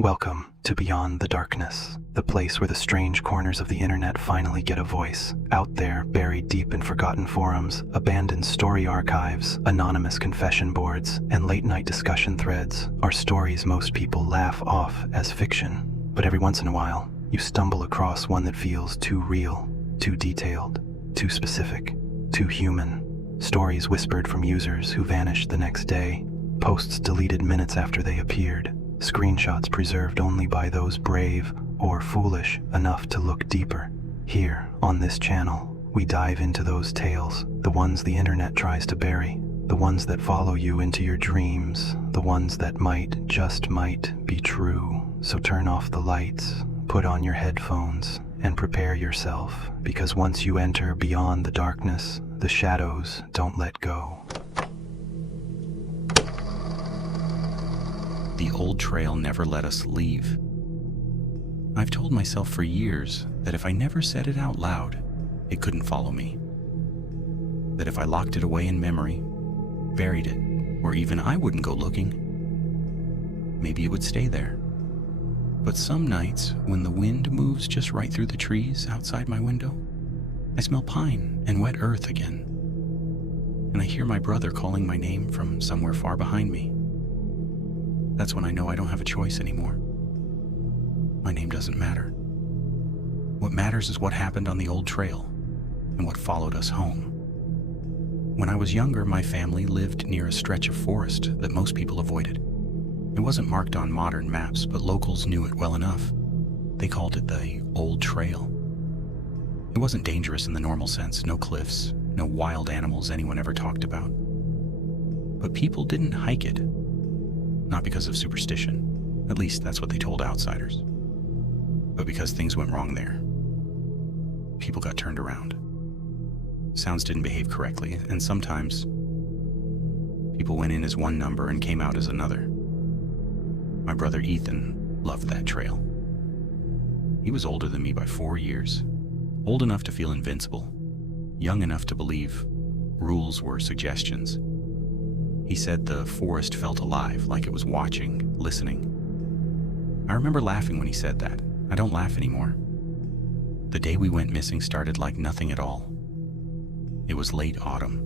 Welcome to Beyond the Darkness, the place where the strange corners of the internet finally get a voice. Out there, buried deep in forgotten forums, abandoned story archives, anonymous confession boards, and late-night discussion threads are stories most people laugh off as fiction. But every once in a while, you stumble across one that feels too real, too detailed, too specific, too human. Stories whispered from users who vanished the next day, posts deleted minutes after they appeared, screenshots preserved only by those brave or foolish enough to look deeper. Here, on this channel, we dive into those tales, the ones the internet tries to bury, the ones that follow you into your dreams, the ones that just might be true. So turn off the lights, put on your headphones, and prepare yourself, because once you enter beyond the darkness, the shadows don't let go. The old trail never let us leave. I've told myself for years that if I never said it out loud, it couldn't follow me. That if I locked it away in memory, buried it, or even I wouldn't go looking, maybe it would stay there. But some nights, when the wind moves just right through the trees outside my window, I smell pine and wet earth again. And I hear my brother calling my name from somewhere far behind me. That's when I know I don't have a choice anymore. My name doesn't matter. What matters is what happened on the old trail and what followed us home. When I was younger, my family lived near a stretch of forest that most people avoided. It wasn't marked on modern maps, but locals knew it well enough. They called it the Old Trail. It wasn't dangerous in the normal sense, no cliffs, no wild animals anyone ever talked about. But people didn't hike it. Not because of superstition, at least that's what they told outsiders, but because things went wrong there. People got turned around. Sounds didn't behave correctly, and sometimes people went in as one number and came out as another. My brother Ethan loved that trail. He was older than me by 4 years, old enough to feel invincible, young enough to believe rules were suggestions. He said the forest felt alive, like it was watching, listening. I remember laughing when he said that. I don't laugh anymore. The day we went missing started like nothing at all. It was late autumn.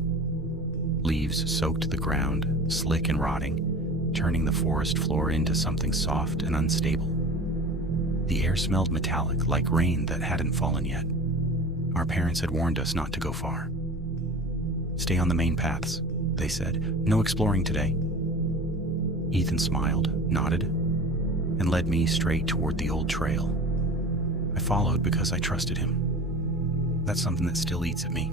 Leaves soaked the ground, slick and rotting, turning the forest floor into something soft and unstable. The air smelled metallic, like rain that hadn't fallen yet. Our parents had warned us not to go far. Stay on the main paths, they said. No exploring today. Ethan smiled, nodded, and led me straight toward the old trail. I followed because I trusted him. That's something that still eats at me.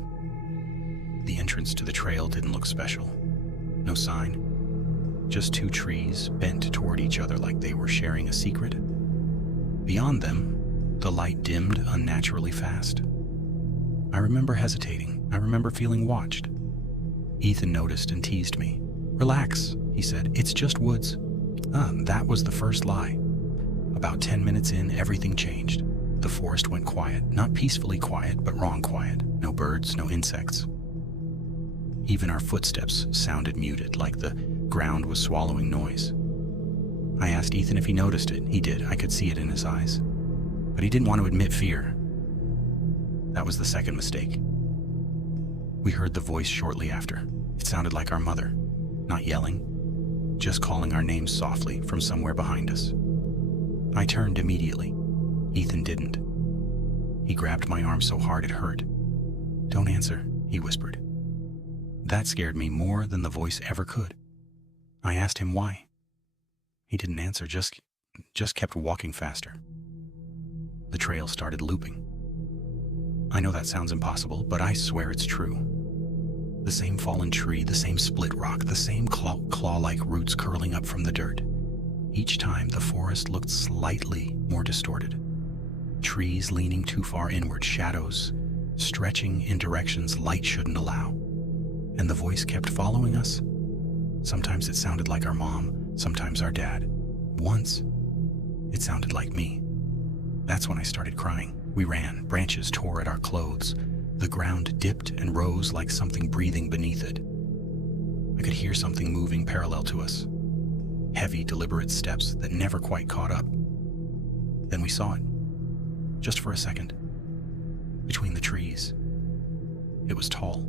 The entrance to the trail didn't look special. No sign. Just two trees bent toward each other like they were sharing a secret. Beyond them, the light dimmed unnaturally fast. I remember hesitating. I remember feeling watched. Ethan noticed and teased me. "Relax," he said. "It's just woods." That was the first lie. About 10 minutes in, everything changed. The forest went quiet. Not peacefully quiet, but wrong quiet. No birds, no insects. Even our footsteps sounded muted, like the ground was swallowing noise. I asked Ethan if he noticed it. He did. I could see it in his eyes. But he didn't want to admit fear. That was the second mistake. We heard the voice shortly after. It sounded like our mother, not yelling, just calling our names softly from somewhere behind us. I turned immediately. Ethan didn't. He grabbed my arm so hard it hurt. "Don't answer," he whispered. That scared me more than the voice ever could. I asked him why. He didn't answer, just kept walking faster. The trail started looping. I know that sounds impossible, but I swear it's true. The same fallen tree, the same split rock, the same claw-like roots curling up from the dirt. Each time, the forest looked slightly more distorted. Trees leaning too far inward, shadows stretching in directions light shouldn't allow. And the voice kept following us. Sometimes it sounded like our mom, sometimes our dad. Once, it sounded like me. That's when I started crying. We ran. Branches tore at our clothes. The ground dipped and rose like something breathing beneath it. I could hear something moving parallel to us. Heavy, deliberate steps that never quite caught up. Then we saw it, just for a second, between the trees. It was tall.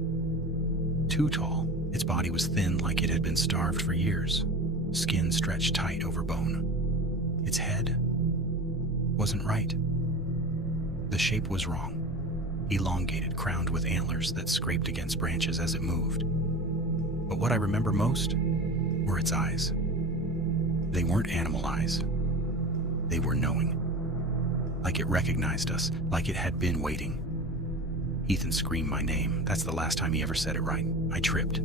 Too tall. Its body was thin like it had been starved for years, skin stretched tight over bone. Its head wasn't right. The shape was wrong, elongated, crowned with antlers that scraped against branches as it moved. But what I remember most were its eyes. They weren't animal eyes. They were knowing. Like it recognized us, like it had been waiting. Ethan screamed my name. That's the last time he ever said it right. I tripped,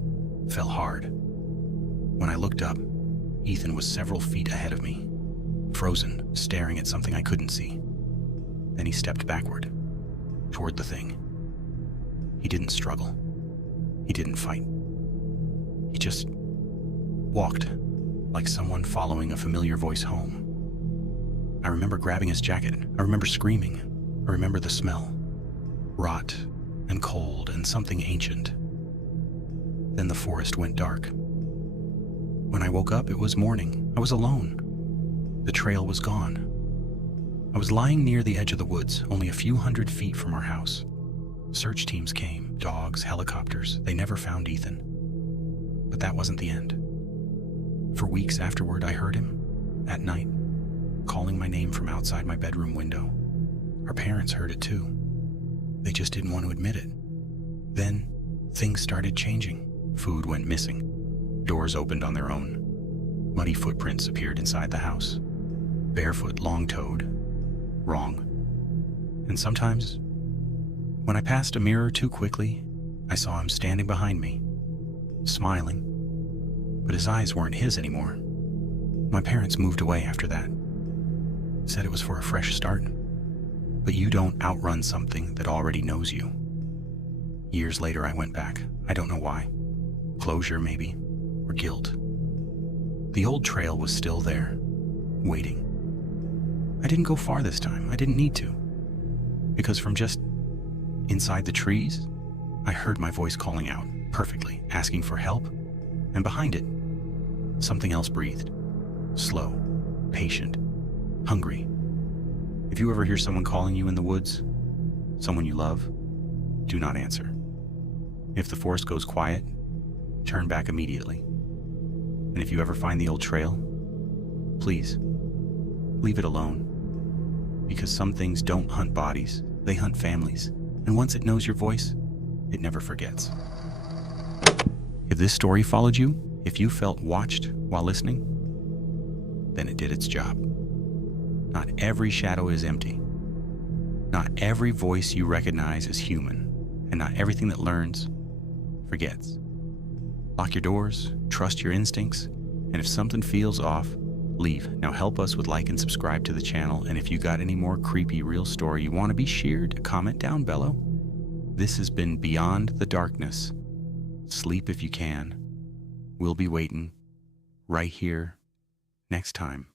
fell hard. When I looked up, Ethan was several feet ahead of me, frozen, staring at something I couldn't see. Then he stepped backward, toward the thing. He didn't struggle. He didn't fight. He just walked, like someone following a familiar voice home. I remember grabbing his jacket. I remember screaming. I remember the smell. Rot and cold and something ancient. Then the forest went dark. When I woke up, it was morning. I was alone. The trail was gone. I was lying near the edge of the woods, only a few hundred feet from our house. Search teams came, dogs, helicopters. They never found Ethan. But that wasn't the end. For weeks afterward, I heard him, at night, calling my name from outside my bedroom window. Our parents heard it too. They just didn't want to admit it. Then, things started changing. Food went missing. Doors opened on their own. Muddy footprints appeared inside the house. Barefoot, long-toed. Wrong. And sometimes, when I passed a mirror too quickly, I saw him standing behind me, smiling. But his eyes weren't his anymore. My parents moved away after that. Said it was for a fresh start. But you don't outrun something that already knows you. Years later, I went back. I don't know why. Closure, maybe, or guilt. The old trail was still there, waiting. I didn't go far this time. I didn't need to. Because from just inside the trees, I heard my voice calling out, perfectly, asking for help. And behind it, something else breathed. Slow, patient, hungry. If you ever hear someone calling you in the woods, someone you love, do not answer. If the forest goes quiet, turn back immediately. And if you ever find the old trail, please, leave it alone. Because some things don't hunt bodies, they hunt families. And once it knows your voice, it never forgets. If this story followed you, if you felt watched while listening, then it did its job. Not every shadow is empty. Not every voice you recognize is human, and not everything that learns forgets. Lock your doors, trust your instincts, and if something feels off, leave. Now help us with like and subscribe to the channel, and if you got any more creepy real story you want to be sheared, comment down below. This has been Beyond the Darkness. Sleep if you can. We'll be waiting right here next time.